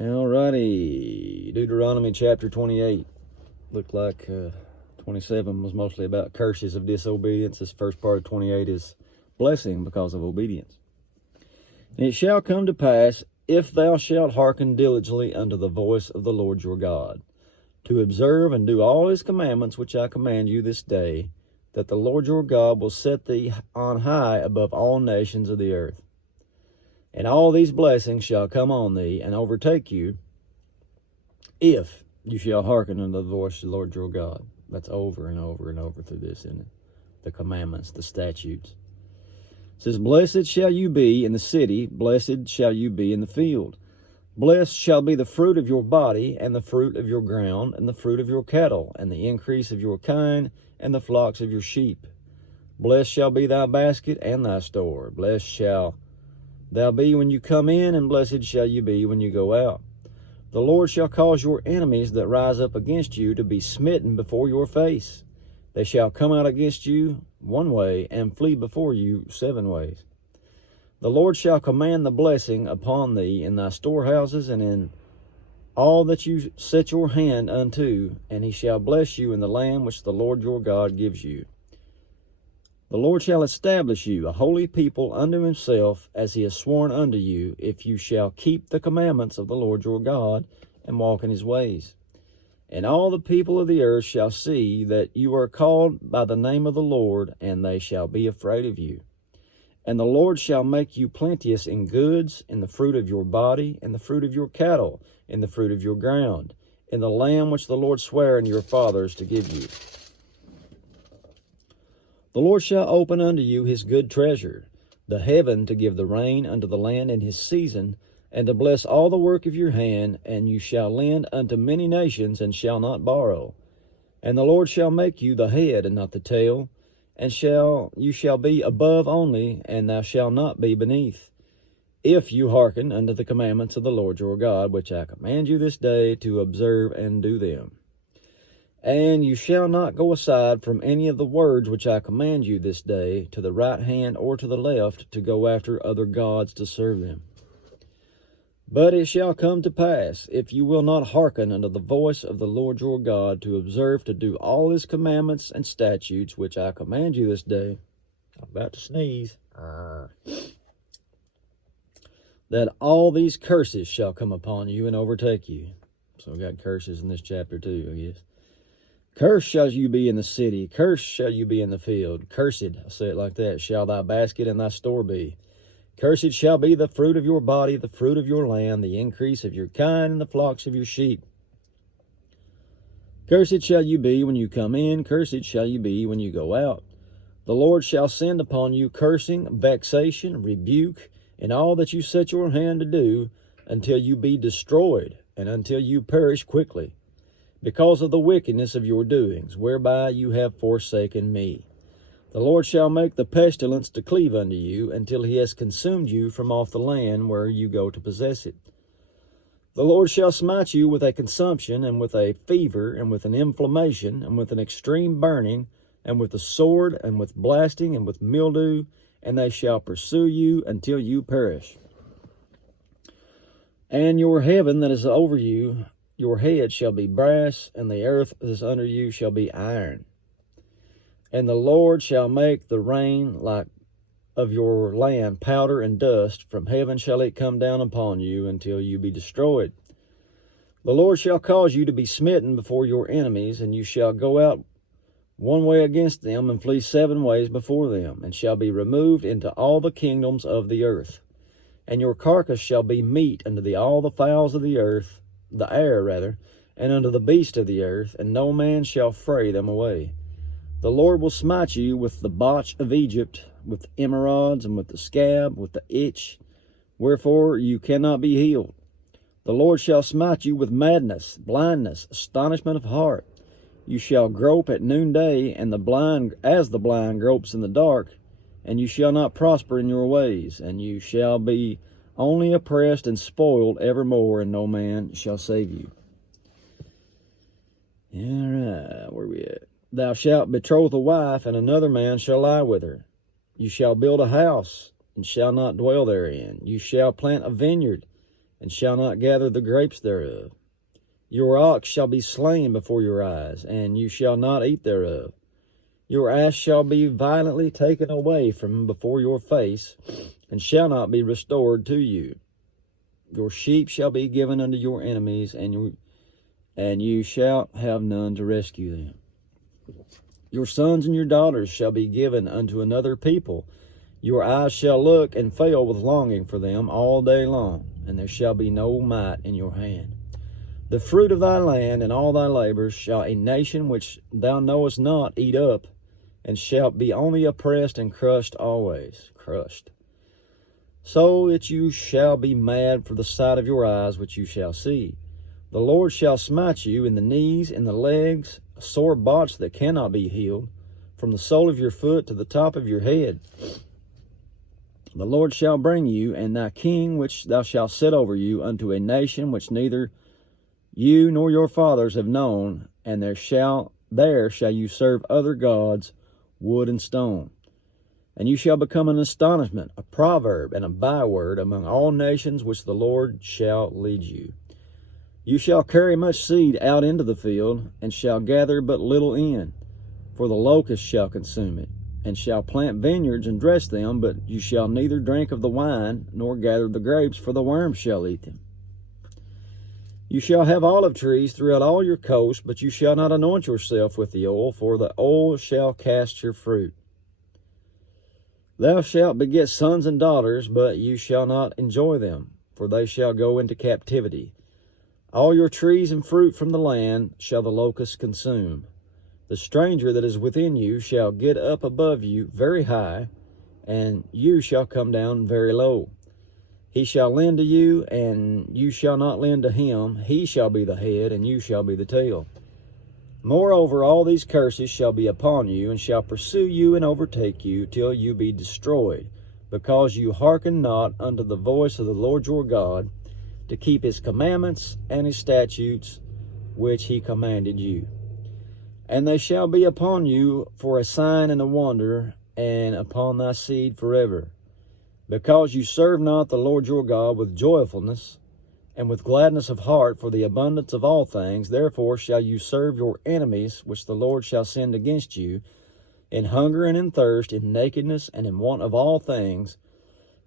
Alrighty, Deuteronomy chapter 28. Looked like 27 was mostly about curses of disobedience. This first part of 28 is blessing because of obedience. And it shall come to pass, if thou shalt hearken diligently unto the voice of the Lord your God, to observe and do all his commandments which I command you this day, that the Lord your God will set thee on high above all nations of the earth. And all these blessings shall come on thee and overtake you, if you shall hearken unto the voice of the Lord your God. That's over and over and over through this, isn't it? The commandments, the statutes. It says, blessed shall you be in the city, blessed shall you be in the field. Blessed shall be the fruit of your body, and the fruit of your ground, and the fruit of your cattle, and the increase of your kine, and the flocks of your sheep. Blessed shall be thy basket and thy store. Blessed shall thou be when you come in, and blessed shall you be when you go out. The Lord shall cause your enemies that rise up against you to be smitten before your face. They shall come out against you one way, and flee before you 7 ways. The Lord shall command the blessing upon thee in thy storehouses, and in all that you set your hand unto, and he shall bless you in the land which the Lord your God gives you. The Lord shall establish you a holy people unto himself, as he has sworn unto you, if you shall keep the commandments of the Lord your God, and walk in his ways. And all the people of the earth shall see that you are called by the name of the Lord, and they shall be afraid of you. And the Lord shall make you plenteous in goods, in the fruit of your body, in the fruit of your cattle, in the fruit of your ground, in the land which the Lord sware unto your fathers to give you. The Lord shall open unto you his good treasure, the heaven, to give the rain unto the land in his season, and to bless all the work of your hand, and you shall lend unto many nations, and shall not borrow. And the Lord shall make you the head, and not the tail, and you shall be above only, and thou shalt not be beneath, if you hearken unto the commandments of the Lord your God, which I command you this day to observe and do them. And you shall not go aside from any of the words which I command you this day, to the right hand or to the left, to go after other gods to serve them. But it shall come to pass, if you will not hearken unto the voice of the Lord your God, to observe to do all his commandments and statutes which I command you this day. I'm about to sneeze. That all these curses shall come upon you and overtake you. So we got curses in this chapter too, I guess. Cursed shall you be in the city, cursed shall you be in the field. Cursed, I say it like that, shall thy basket and thy store be. Cursed shall be the fruit of your body, the fruit of your land, the increase of your kine, and the flocks of your sheep. Cursed shall you be when you come in, cursed shall you be when you go out. The Lord shall send upon you cursing, vexation, rebuke, and all that you set your hand to do, until you be destroyed, and until you perish quickly, because of the wickedness of your doings, whereby you have forsaken me. The Lord shall make the pestilence to cleave unto you, until he has consumed you from off the land where you go to possess it. The Lord shall smite you with a consumption, and with a fever, and with an inflammation, and with an extreme burning, and with the sword, and with blasting, and with mildew, and they shall pursue you until you perish. And your heaven that is over you, your head shall be brass, and the earth that is under you shall be iron. And the Lord shall make the rain like of your land powder and dust. From heaven shall it come down upon you, until you be destroyed. The Lord shall cause you to be smitten before your enemies, and you shall go out one way against them, and flee 7 ways before them, and shall be removed into all the kingdoms of the earth. And your carcass shall be meat unto all the fowls of the earth, the air rather, and unto the beasts of the earth, and no man shall fray them away. The Lord will smite you with the botch of Egypt, with emerods, and with the scab, with the itch, wherefore you cannot be healed. The Lord shall smite you with madness, blindness, astonishment of heart. You shall grope at noonday, and as the blind gropes in the dark, and you shall not prosper in your ways, and you shall be only oppressed and spoiled evermore, and no man shall save you. All right, where we at? Thou shalt betroth a wife, and another man shall lie with her. You shall build a house, and shall not dwell therein. You shall plant a vineyard, and shall not gather the grapes thereof. Your ox shall be slain before your eyes, and you shall not eat thereof. Your ass shall be violently taken away from before your face, and shall not be restored to you. Your sheep shall be given unto your enemies, and you shall have none to rescue them. Your sons and your daughters shall be given unto another people. Your eyes shall look and fail with longing for them all day long, and there shall be no might in your hand. The fruit of thy land and all thy labors shall a nation which thou knowest not eat up, and shalt be only oppressed and crushed always. Crushed. So that you shall be mad for the sight of your eyes which you shall see. The Lord shall smite you in the knees, in the legs, a sore botch that cannot be healed, from the sole of your foot to the top of your head. The Lord shall bring you and thy king which thou shalt set over you unto a nation which neither you nor your fathers have known, and there shall you serve other gods, wood and stone. And you shall become an astonishment, a proverb, and a byword among all nations which the Lord shall lead you. You shall carry much seed out into the field, and shall gather but little in, for the locust shall consume it, and shall plant vineyards and dress them, but you shall neither drink of the wine, nor gather the grapes, for the worms shall eat them. You shall have olive trees throughout all your coast, but you shall not anoint yourself with the oil, for the oil shall cast your fruit. Thou shalt beget sons and daughters, but you shall not enjoy them, for they shall go into captivity. All your trees and fruit from the land shall the locust consume. The stranger that is within you shall get up above you very high, and you shall come down very low. He shall lend to you, and you shall not lend to him. He shall be the head, and you shall be the tail. Moreover, all these curses shall be upon you, and shall pursue you and overtake you, till you be destroyed, because you hearken not unto the voice of the Lord your God, to keep his commandments and his statutes, which he commanded you. And they shall be upon you for a sign and a wonder, and upon thy seed forever. Because you serve not the Lord your God with joyfulness, and with gladness of heart for the abundance of all things, therefore shall you serve your enemies, which the Lord shall send against you, in hunger and in thirst, in nakedness and in want of all things.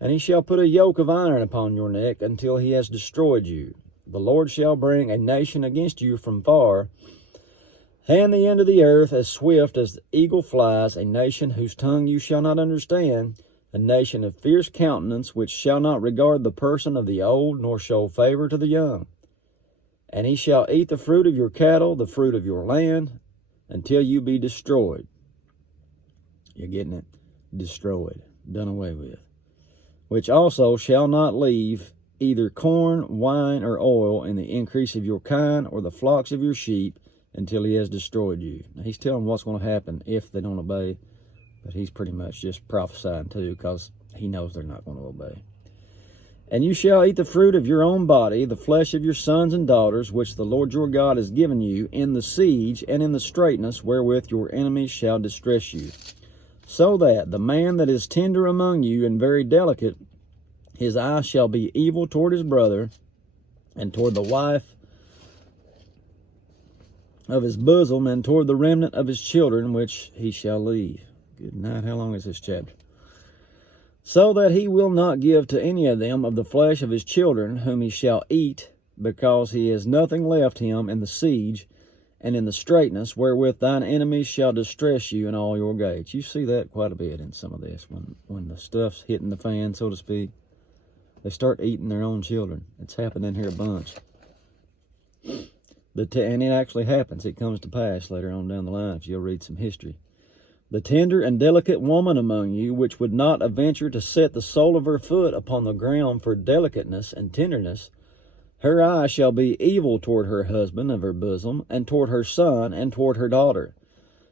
And he shall put a yoke of iron upon your neck until he has destroyed you. The Lord shall bring a nation against you from far, and the end of the earth as swift as the eagle flies, a nation whose tongue you shall not understand, a nation of fierce countenance, which shall not regard the person of the old, nor show favor to the young. And he shall eat the fruit of your cattle, the fruit of your land, until you be destroyed. You're getting it? Destroyed, done away with. Which also shall not leave either corn, wine, or oil in the increase of your kine, or the flocks of your sheep, until he has destroyed you. Now, he's telling what's going to happen if they don't obey. But he's pretty much just prophesying too, because he knows they're not going to obey. And you shall eat the fruit of your own body, the flesh of your sons and daughters, which the Lord your God has given you, in the siege and in the straitness wherewith your enemies shall distress you. So that the man that is tender among you and very delicate, his eye shall be evil toward his brother, and toward the wife of his bosom, and toward the remnant of his children, which he shall leave. Good night. How long is this chapter? So that he will not give to any of them of the flesh of his children, whom he shall eat, because he has nothing left him in the siege and in the straitness, wherewith thine enemies shall distress you in all your gates. You see that quite a bit in some of this. When the stuff's hitting the fan, so to speak, they start eating their own children. It's happening here a bunch. And it actually happens. It comes to pass later on down the line if you'll read some history. The tender and delicate woman among you, which would not adventure to set the sole of her foot upon the ground for delicateness and tenderness, her eye shall be evil toward her husband of her bosom, and toward her son, and toward her daughter,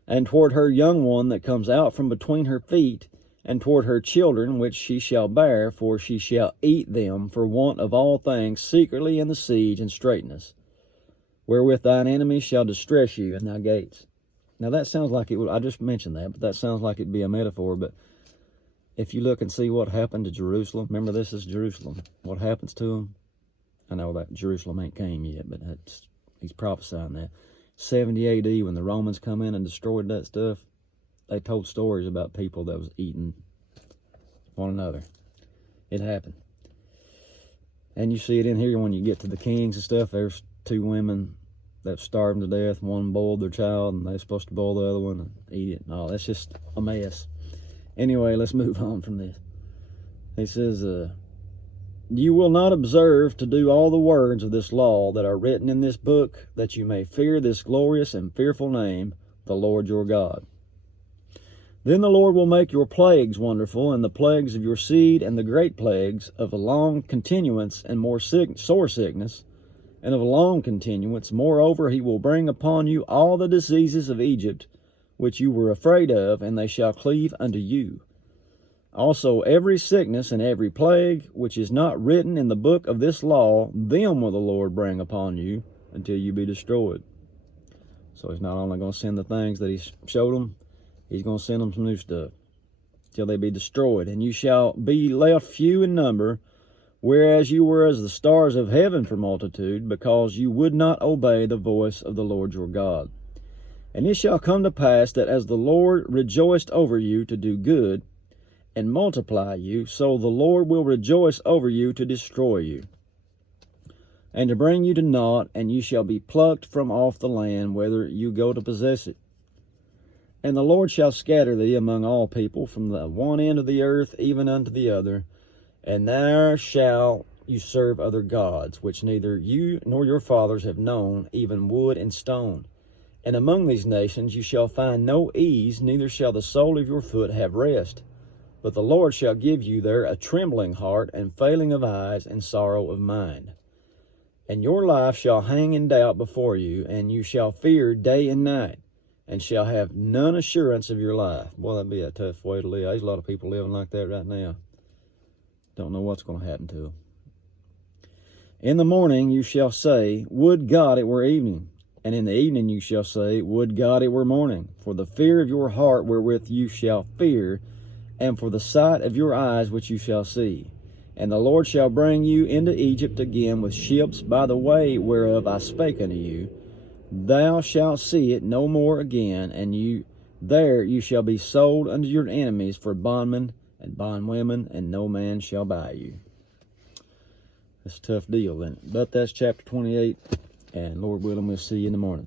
and toward her young one that comes out from between her feet, and toward her children which she shall bear, for she shall eat them for want of all things secretly in the siege and straitness, wherewith thine enemies shall distress you in thy gates. Now that sounds like it would, I just mentioned that, but that sounds like it'd be a metaphor. But if you look and see what happened to Jerusalem, remember this is Jerusalem. What happens to them? I know that Jerusalem ain't came yet, but he's prophesying that. 70 AD, when the Romans come in and destroyed that stuff, they told stories about people that was eating one another. It happened. And you see it in here when you get to the kings and stuff. There's 2 women that starved to death. One boiled their child, and they're supposed to boil the other one and eat it. No, that's just a mess. Anyway, let's move on from this. He says, you will not observe to do all the words of this law that are written in this book, that you may fear this glorious and fearful name, the Lord your God. Then the Lord will make your plagues wonderful, and the plagues of your seed, and the great plagues of a long continuance and more sore sickness, and of a long continuance. Moreover, he will bring upon you all the diseases of Egypt, which you were afraid of, and they shall cleave unto you. Also every sickness and every plague, which is not written in the book of this law, them will the Lord bring upon you, until you be destroyed. So he's not only going to send the things that he showed them, he's going to send them some new stuff, till they be destroyed. And you shall be left few in number, whereas you were as the stars of heaven for multitude, because you would not obey the voice of the Lord your God. And it shall come to pass that as the Lord rejoiced over you to do good, and multiply you, so the Lord will rejoice over you to destroy you, and to bring you to naught, and you shall be plucked from off the land, whither you go to possess it. And the Lord shall scatter thee among all people, from the one end of the earth even unto the other, and there shall you serve other gods, which neither you nor your fathers have known, even wood and stone. And among these nations you shall find no ease, neither shall the sole of your foot have rest. But the Lord shall give you there a trembling heart, and failing of eyes, and sorrow of mind. And your life shall hang in doubt before you, and you shall fear day and night, and shall have none assurance of your life. Boy, that'd be a tough way to live. There's a lot of people living like that right now. Don't know what's going to happen to them. In the morning you shall say, would God it were evening. And in the evening you shall say, would God it were morning. For the fear of your heart wherewith you shall fear, and for the sight of your eyes which you shall see. And the Lord shall bring you into Egypt again with ships by the way whereof I spake unto you. Thou shalt see it no more again, and there you shall be sold unto your enemies for bondmen and bondwomen, and no man shall buy you. That's a tough deal, isn't it? But that's chapter 28, and Lord willing, we'll see you in the morning.